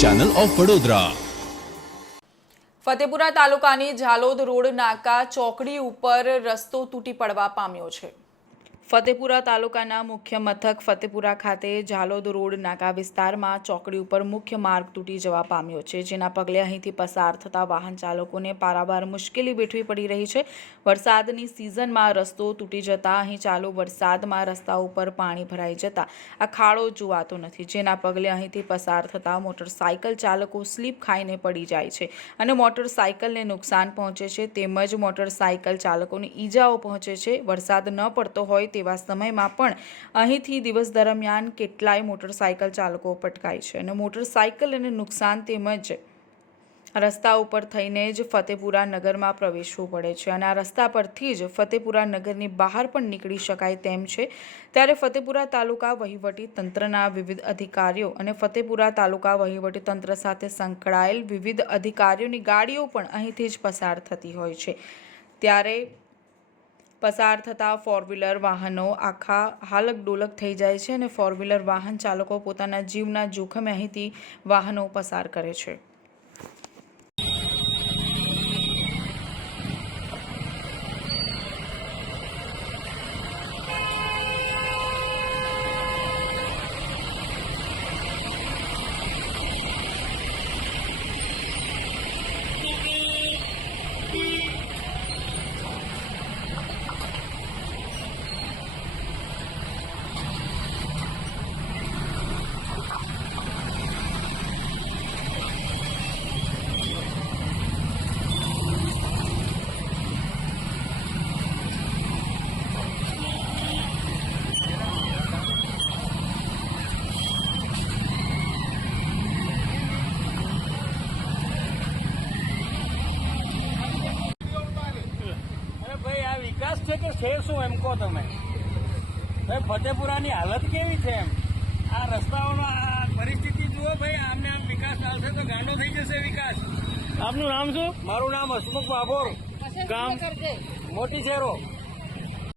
Channel of Vadodara. Fatepura તાલુકાની Jhalod road નાકા ચોકડી ઉપર રસ્તો તૂટી પડવા પામ્યો છે। ફતેપુરા તાલુકાના મુખ્ય મથક ફતેપુરા ખાતે ઝાલોદ રોડ નાકા વિસ્તારમાં ચોકડી ઉપર મુખ્ય માર્ગ તૂટી જવા પામ્યો છે, જેના પગલે અહીંથી પસાર થતા વાહન ચાલકોને પારાવાર મુશ્કેલી વેઠવી પડી રહી છે। વરસાદની સિઝનમાં રસ્તો તૂટી જતા અહીં ચાલુ વરસાદમાં રસ્તા ઉપર પાણી ભરાઈ જતા આ ખાડો જોવાતો નથી, જેના પગલે અહીંથી પસાર થતા મોટરસાઇકલ ચાલકો સ્લીપ ખાઈને પડી જાય છે અને મોટરસાઇકલને નુકસાન પહોંચે છે, તેમજ મોટરસાઇકલ ચાલકોને ઈજાઓ પહોંચે છે। વરસાદ ન પડતો હોય તેવા સમયમાં પણ અહીંથી દિવસ દરમિયાન કેટલાય મોટરસાઇકલ ચાલકો પટકાય છે અને મોટરસાઇકલને નુકસાન તેમજ રસ્તા ઉપર થઈને જ ફતેપુરા નગરમાં પ્રવેશવું પડે છે અને આ રસ્તા પરથી જ ફતેપુરા નગરની બહાર પણ નીકળી શકાય તેમ છે। ત્યારે ફતેપુરા તાલુકા વહીવટી તંત્રના વિવિધ અધિકારીઓ અને ફતેપુરા તાલુકા વહીવટી તંત્ર સાથે સંકળાયેલ વિવિધ અધિકારીઓની ગાડીઓ પણ અહીંથી જ પસાર થતી હોય છે, ત્યારે પસાર થતા ફોર વ્હીલર વાહનો આખા હાલક ડોલક થઈ જાય છે અને ફોર વ્હીલર વાહન ચાલકો પોતાના જીવના જોખમે અહીંથી વાહનો પસાર કરે છે। વિકાસ છે કે છે શું એમ કહો તમે? ભાઈ ફતેપુરાની હાલત કેવી છે એમ? આ રસ્તાઓનો આ પરિસ્થિતિ જુઓ ભાઈ, આમને આમ વિકાસ ચાલશે તો ગાંડો થઈ જશે વિકાસ। આપનું નામ શું? મારું નામ હસમુખ બાબોર, ગામ મોટી શેરો।